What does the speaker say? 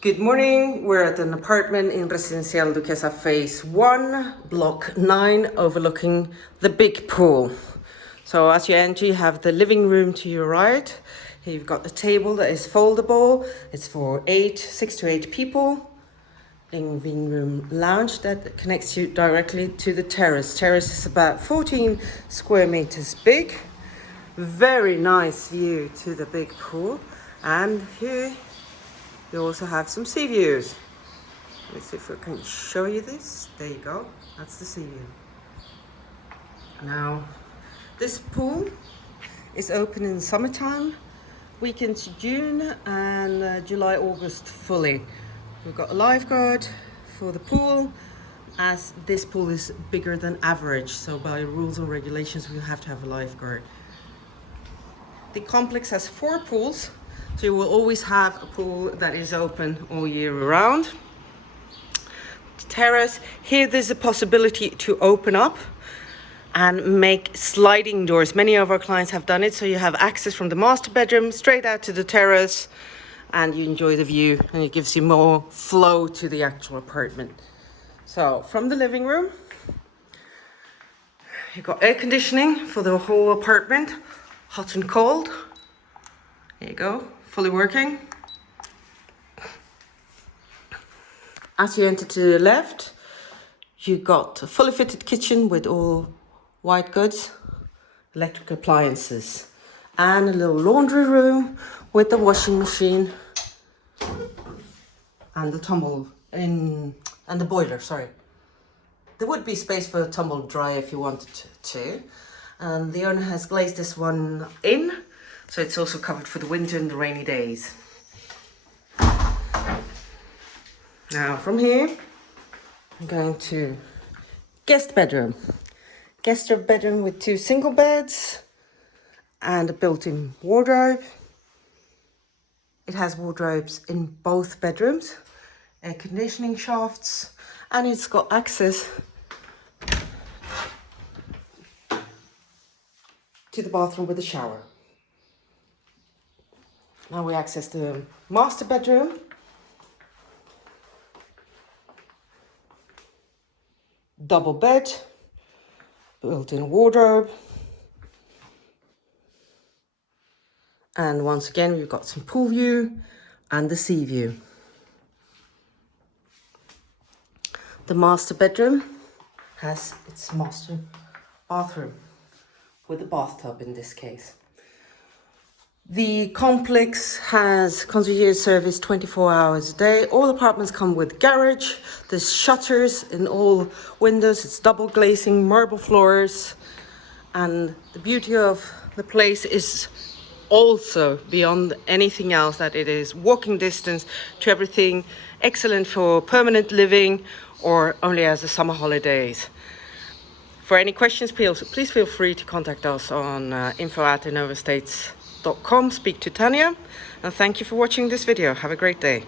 Good morning. We're at an apartment in Residencial Duquesa Phase 1, Block 9, overlooking the big pool. So as you enter, you have the living room to your right. Here you've got the table that is foldable. It's for 6 to 8 people. Living room lounge that connects you directly to the terrace. Terrace is about 14 square meters big. Very nice view to the big pool. And here you also have some sea views. Let's see if I can show you this. There you go. That's the sea view. Now, this pool is open in summertime, weekends June and July, August fully. We've got a lifeguard for the pool, as this pool is bigger than average. So by rules and regulations, we have to have a lifeguard. The complex has 4 pools. So you will always have a pool that is open all year round. Terrace, here there's a possibility to open up and make sliding doors. Many of our clients have done it, so you have access from the master bedroom straight out to the terrace and you enjoy the view, and it gives you more flow to the actual apartment. So from the living room, you've got air conditioning for the whole apartment, hot and cold. There you go, fully working. As you enter to the left, you got a fully fitted kitchen with all white goods, electric appliances, and a little laundry room with the washing machine and the and the boiler, sorry. There would be space for a tumble dryer if you wanted to. And the owner has glazed this one in, so it's also covered for the winter and the rainy days. Now from here, I'm going to guest bedroom. Guest bedroom with 2 single beds and a built-in wardrobe. It has wardrobes in both bedrooms, air conditioning shafts, and it's got access to the bathroom with a shower. Now we access the master bedroom. Double bed, built-in wardrobe. And once again, we've got some pool view and the sea view. The master bedroom has its master bathroom with a bathtub in this case. The complex has concierge service 24 hours a day. All apartments come with garage. There's shutters in all windows. It's double glazing, marble floors. And the beauty of the place is also beyond anything else that it is walking distance to everything. Excellent for permanent living or only as a summer holidays. For any questions, please feel free to contact us on info@enovastates.com. Speak to Tanja, and thank you for watching this video. Have a great day.